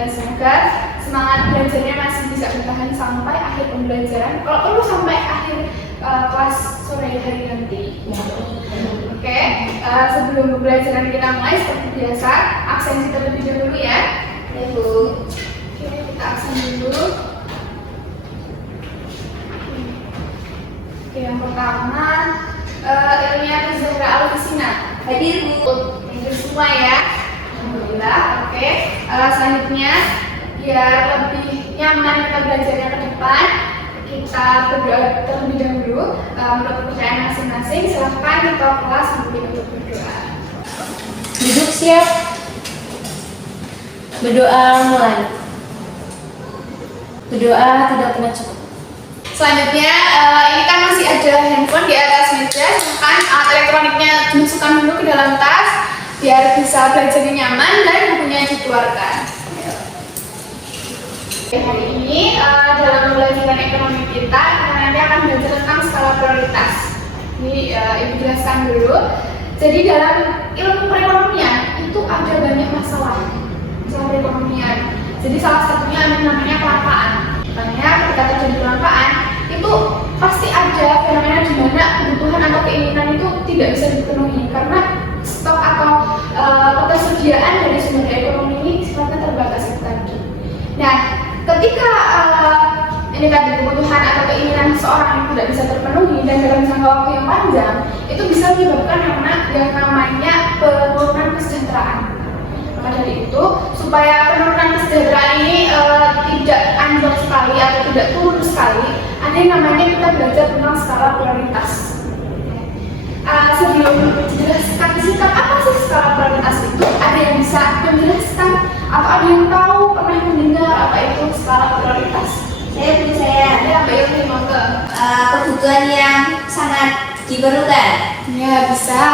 Dan semoga semangat belajarnya masih bisa bertahan sampai akhir pembelajaran, kalau perlu sampai akhir kelas sore hari nanti. Oke, sebelum pembelajaran kita mulai seperti biasa, absensi terlebih dahulu ya. Ya Bu. Oke, kita absen dulu. Oke, yang pertama Ilmiah Zahra Al-Fisina. Hadir Bu. Hadir semua ya. Alhamdulillah. Oke. Selanjutnya, biar lebih nyaman kita belajarnya ke depan, kita berdoa terlebih dahulu. Menurut kepercayaan masing-masing, silahkan kita kelas untuk berdoa. Duduk siap. Berdoa mulai. Berdoa tidak pernah cukup. Selanjutnya, ini kan masih ada handphone di atas meja. Silahkan alat elektroniknya dimasukkan dulu ke dalam tas, biar bisa belajarnya nyaman dan bukunya dikeluarkan. Hari ini dalam pembelajaran ekonomi kita nanti akan belajar tentang skala prioritas. Ini Ibu jelaskan dulu. Jadi dalam ilmu perekonomian itu ada banyak masalah perekonomian. Jadi salah satunya ada namanya kelangkaan. Makanya ketika terjadi kelangkaan itu pasti ada fenomena di mana kebutuhan atau keinginan itu tidak bisa dipenuhi karena stok atau ketersediaan dari sumber ekonomi ini sifatnya terbatas tadi. Nah, ketika ini tadi kebutuhan atau keinginan seseorang tidak bisa terpenuhi dan dalam jangka waktu yang panjang, itu bisa menyebabkan yang namanya penurunan kesejahteraan. Maka dari itu, supaya penurunan kesejahteraan ini tidak anjlok sekali atau tidak turun sekali, ada yang namanya kita belajar tentang skala prioritas. Sebelum dijelaskan singkat apa sih skala prioritas itu, ada yang bisa menjelaskan atau ada yang tahu pernah mendengar apa itu skala prioritas? Saya Ada apa yang monggo? kebutuhan yang sangat diperlukan. Ya bisa.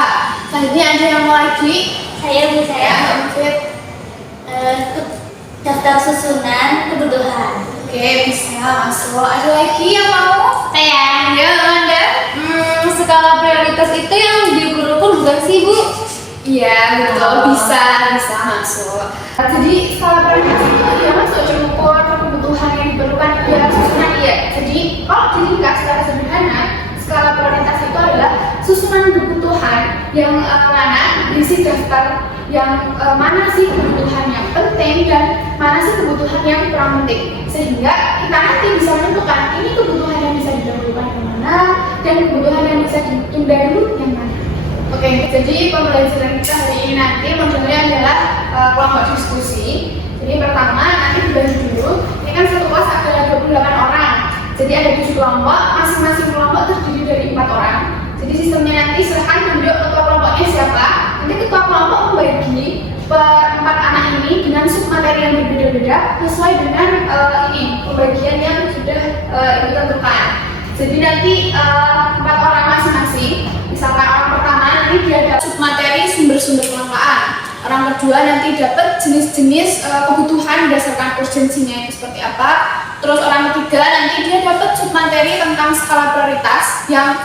Selanjutnya ada yang mau lagi? Saya daftar susunan kebutuhan. Oke, bisa masuk. Ada lagi yang mau? Saya Ya, Anda? Skala prioritas itu yang diukur-ukur bukan sih Bu? Iya, betul. Bisa masuk. Jadi skala prioritas itu dia masuk mengukur kebutuhan yang diperlukan biar susunan ya. Jadi kalau diringkas secara sederhana, skala prioritas itu adalah susunan kebutuhan yang mana berisi daftar yang mana sih kebutuhan yang penting dan mana sih kebutuhan yang kurang penting, sehingga kita nanti bisa menentukan ini kebutuhan yang bisa didahulukan yang mana dan kebutuhan yang bisa ditunda dulu yang mana. Oke, jadi pembelajaran kita hari ini nanti modelnya adalah kelompok diskusi. Jadi pertama nanti dibagi dulu. Ini kan satu kelas ada 28 orang. Jadi ada 7 kelompok, masing-masing kelompok terdiri dari 4 orang. Jadi sistemnya nanti silahkan tunjuk ketua kelompoknya siapa. Nanti ketua kelompok membagi per 4 anak ini dengan submateri yang berbeda-beda sesuai dengan pembagian yang sudah ditentukan. Jadi nanti 4 orang masing-masing. Misalkan orang pertama nanti dia dapat submateri sumber-sumber kelangkaan. Orang kedua nanti dapat jenis-jenis kebutuhan berdasarkan urgensinya itu seperti apa. Terus orang ketiga nanti dia dapat submateri tentang skala prioritas yang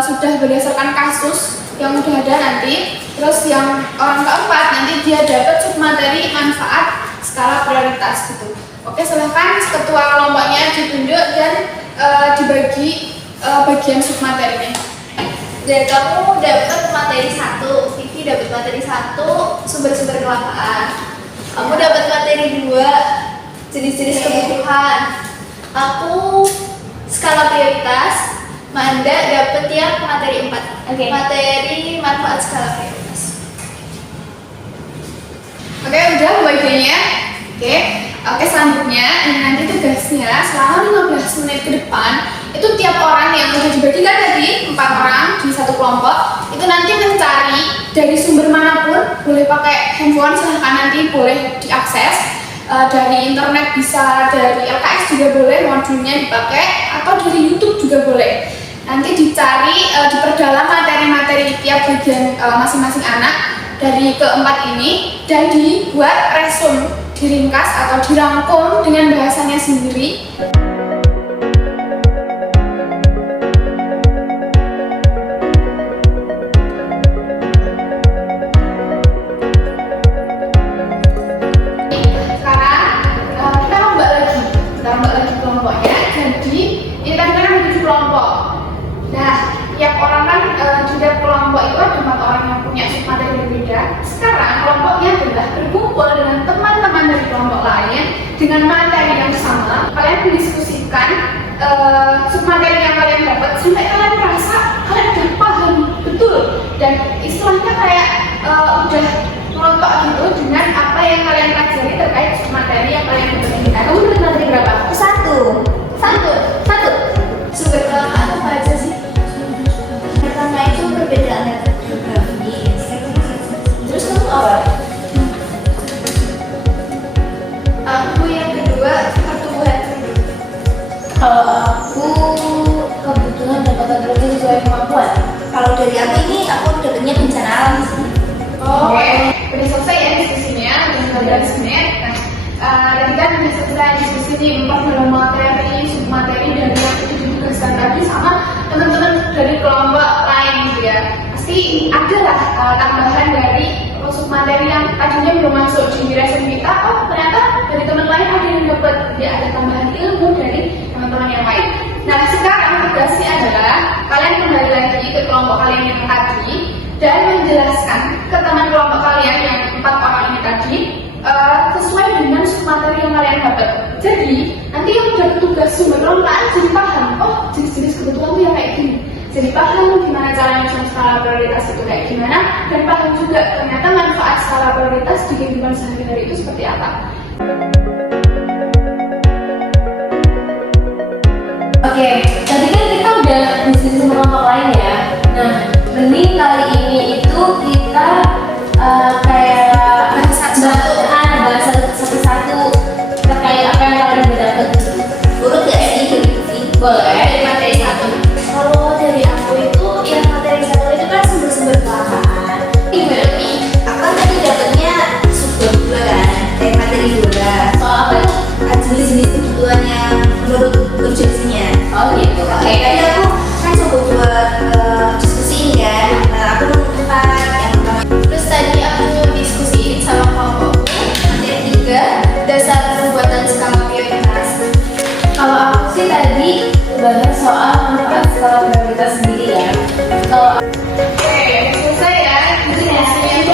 sudah berdasarkan kasus yang udah ada nanti. Terus yang orang keempat nanti dia dapat submateri manfaat skala prioritas gitu. Oke, silahkan ketua kelompoknya ditunjuk dan dibagi bagian submaterinya. Dan kamu dapat materi 1, Vivi dapat materi 1, sumber-sumber kelapaan. Kamu dapat materi 2, jenis-jenis kebutuhan. Aku skala prioritas. Manda dapat yang materi 4. Materi manfaat skala prioritas. Oke, udah bagiannya. Oke, selanjutnya ini nanti tugasnya selama 15 menit ke depan itu tiap orang yang udah dibagikan tadi 4 orang di satu kelompok itu nanti mencari dari sumber manapun, boleh pakai handphone silahkan, nanti boleh diakses dari internet, bisa dari LKS juga boleh, modulnya dipakai, atau dari YouTube juga boleh. Nanti dicari, diperdalam materi-materi tiap bagian masing-masing anak dari keempat ini dan dibuat resume, diringkas atau dirangkum dengan bahasanya sendiri. Dengan materi yang sama, kalian mendiskusikan submateri yang kalian dapat sampai kalian merasa kalian udah paham betul dan istilahnya kayak udah ngelotok gitu dengan apa yang kalian pelajari terkait submateri yang kalian dapat. Kamu dapat materi berapa? Satu. Sumber kelapaan apa aja sih? Pertama itu perbedaan metode geografi. Terus kamu apa? Aku yang kedua pertumbuhan penduduk. Kalau aku kebutuhan dan teknologi sesuai kemampuan. Kalau dari aku ini aku dapatnya bencana alam sih. Oke, udah selesai ya diskusinya, udah 15 menit. Tadi kan udah selesai diskusi nih memperdalam materi, submateri dari yang itu ditugaskan tadi sama teman-teman dari kelompok lain gitu ya. Pasti ada lah tambahan dari submateri yang tadinya belum masuk di resume kita. Oh ternyata dari teman lain ada yang dapat, ya ada tambahan ilmu dari teman-teman yang lain. Nah sekarang tugasnya adalah kalian kembali lagi ke kelompok kalian yang tadi dan menjelaskan ke teman kelompok kalian yang 4 orang ini tadi sesuai dengan submateri yang kalian dapat. Jadi nanti yang udah tugas sumber kelapaan jadi paham, oh jenis-jenis kebutuhan itu ya kayak gini. Jadi paham gimana cara menyusun skala prioritas itu kayak gimana, dan paham juga ternyata manfaat skala prioritas di kehidupan sehari-hari itu seperti apa. Oke, tadi kan kita udah diskusi sama kelompok lain ya. Nah, mending kali ini itu kita kayak bahas satu-satu terkait apa yang kalian udah dapat. Urut gak sih? Boleh, dari materi 1. Kalau dari aku itu yang materi 1 itu kan sumber-sumber kelapaan. Gimana nih? Aku kan tadi dapatnya sumber 2 kan, dari materi 2. Soal apa tuh? Jenis-jenis kebutuhan yang menurut urgensinya. Oh gitu. Oke, tadi aku kan coba buat diskusi ini kan. Aku menemukan yang pertama. Terus tadi aku diskusiin sama kelompokku materi 3, dasar pembuatan skala prioritas. Kalau aku sih tadi bahas soal manfaat skala prioritas sendiri ya. Kalau Oke, selesai ya. Diskusinya itu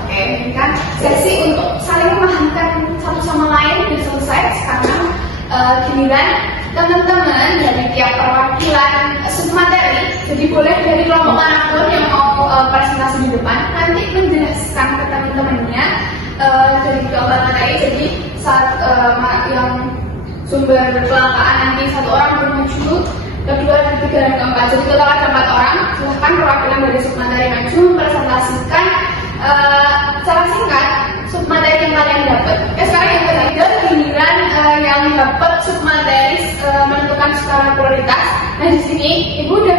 Oke, ini kan sesi untuk saling memahamkan satu sama lain sudah selesai. Sekarang giliran teman-teman dari tiap perwakilan submateri, jadi boleh dari kelompok manapun yang mau presentasi di depan nanti menjelaskan ke teman-temannya dari kelompok materi. Jadi saat yang sumber kelapaan nanti 1 orang bermaju, kedua, ketiga, dan keempat. Jadi total ada 4 orang. Silahkan perwakilan dari submateri maju mempresentasikan secara singkat submateri yang kalian dapat. Sekarang yang ketiga giliran yang dapat submateri menentukan skala prioritas. Nah di sini ibu udah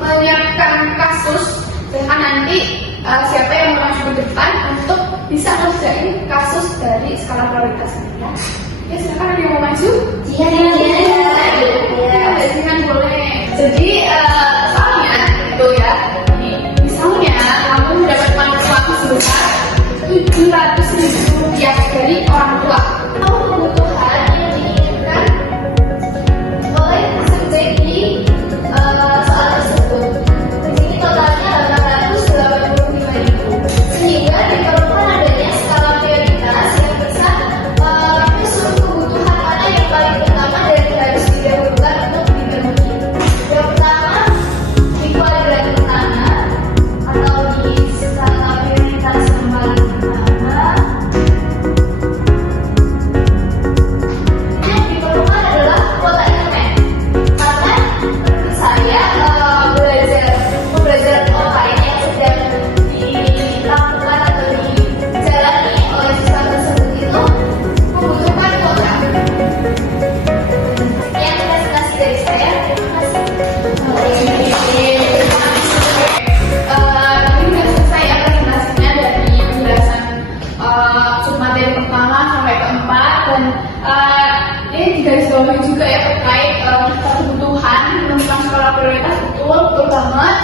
menyiapkan kasus. Silahkan nanti siapa yang mau maju ke depan untuk bisa ngerjain kasus dari skala prioritas ini ya. Ya silakan ada yang mau maju. Iya. Dengan boleh. Jadi soalnya itu ya. Misalnya kamu mendapat uang sebesar 700.000 rupiah dari orang tua. Kamu kebutuhan yang diinginkan oleh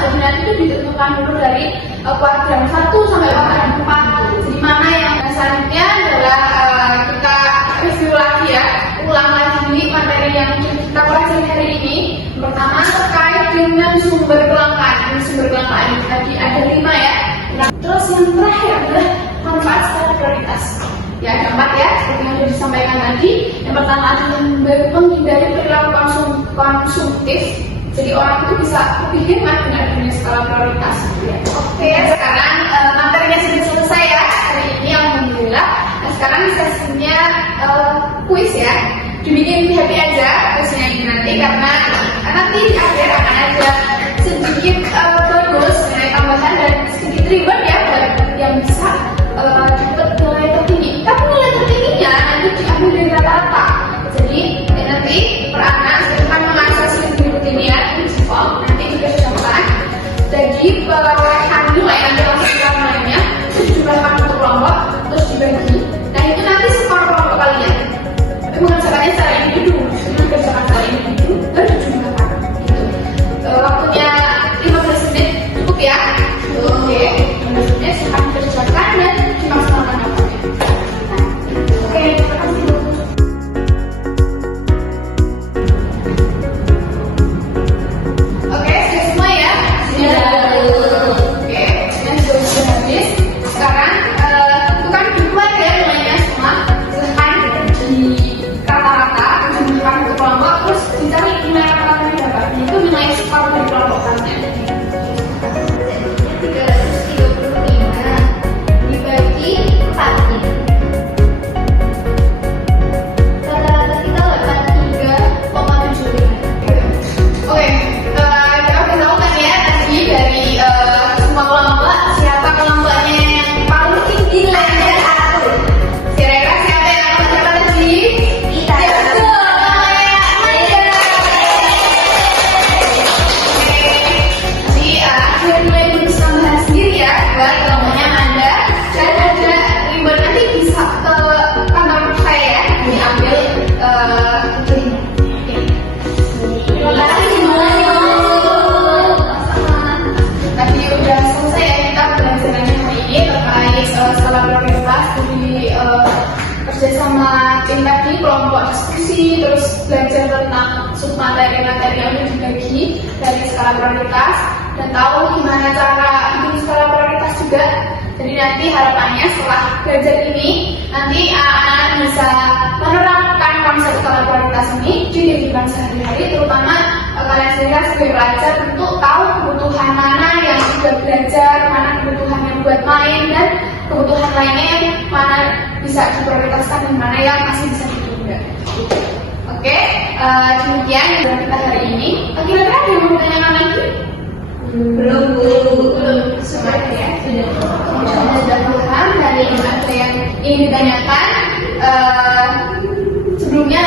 Jadi nanti itu ditentukan dulu dari kuadran 1 sampai kuadran 4. Jadi mana yang selanjutnya adalah kita review lagi ya, ulang lagi materi yang kita pelajari hari ini. Pertama terkait dengan sumber kelangkaan. Ini sumber kelangkaan ini tadi ada 5 ya. Nah, terus yang terakhir adalah manfaat skala prioritas. Ya, ada 4 ya, seperti yang sudah disampaikan tadi. Yang pertama adalah menghindari perilaku konsumtif. Jadi orang itu bisa lebih hemat dengan adanya skala prioritas. Ya. Oke, sekarang materinya sudah selesai ya hari ini, alhamdulillah. Nah, sekarang sesinya kuis ya. Dibikin happy aja kuisnya ini nanti, karena nanti di akhir akan ada sedikit bonus nilai tambahan dan sedikit reward ya buat yang bisa dapat nilai tertinggi. Tapi nilai tertingginya nanti diambil dari rata-rata. Jadi nanti per anak akan mengakses link berikut ini ya, ini default nanti juga dicatat. Jadi perolehan nilai nanti langsung lainnya itu jumlah untuk kelompok terus dibagi. Nah itu nanti skor kelompok kalian. Tapi mengerjakannya secara individu, mengerjakan secara individu baru dijumlahkan. Gitu. Waktunya 15 menit cukup ya. Oke, 15 menit silahkan dikerjakan dan dimaksimalkan waktunya. Oke, terima kasih. Oke, sudah semua ya? Sudah. Oke, sudah habis. Sekarang itu kan dibuat ya nilainya semua. Silahkan di rata-rata, jumlah untuk kelompok, terus dicari nilai rata-rata yang dapat. Itu nilai skor dari kelompok kalian. 335 dibagi 4. Rata-rata kita dapat 3,75. Oke, kita tahu kan ya tadi dari semua kelompok siapa kelompoknya yang paling tinggi nilainya 1. Kira-kira siapa yang akan dapat tadi? Kita. Ya betul, namanya Anda. Oke, jadi ada nilai bonus tambahan sendiri ya buat kelompoknya Anda, dan ada reward nanti bisa ke kantor saya ya, diambil link. Terima kasih semuanya. Tadi udah selesai ya kita pelajarannya hari ini terkait skala prioritas. Jadi kerjasama tim tadi, kelompok diskusi, terus belajar tentang submateri-materi yang udah dibagi dari skala prioritas, dan tahu gimana cara bikin skala prioritas juga. Jadi nanti harapannya setelah belajar ini, nanti anak-anak bisa menerapkan konsep skala prioritas ini di kehidupan sehari-hari, terutama kalian sendiri sebagai pelajar untuk tahu kebutuhan mana yang sudah belajar, mana kebutuhan yang buat main, dan kebutuhan lainnya yang mana bisa diprioritaskan dan mana yang masih bisa ditunda. Oke, demikian yang kita hari ini. Kira-kira ada yang mau ditanyakan lagi? Belum. Sudah ya, sudah paham dari apa yang ingin ditanyakan. Sebelumnya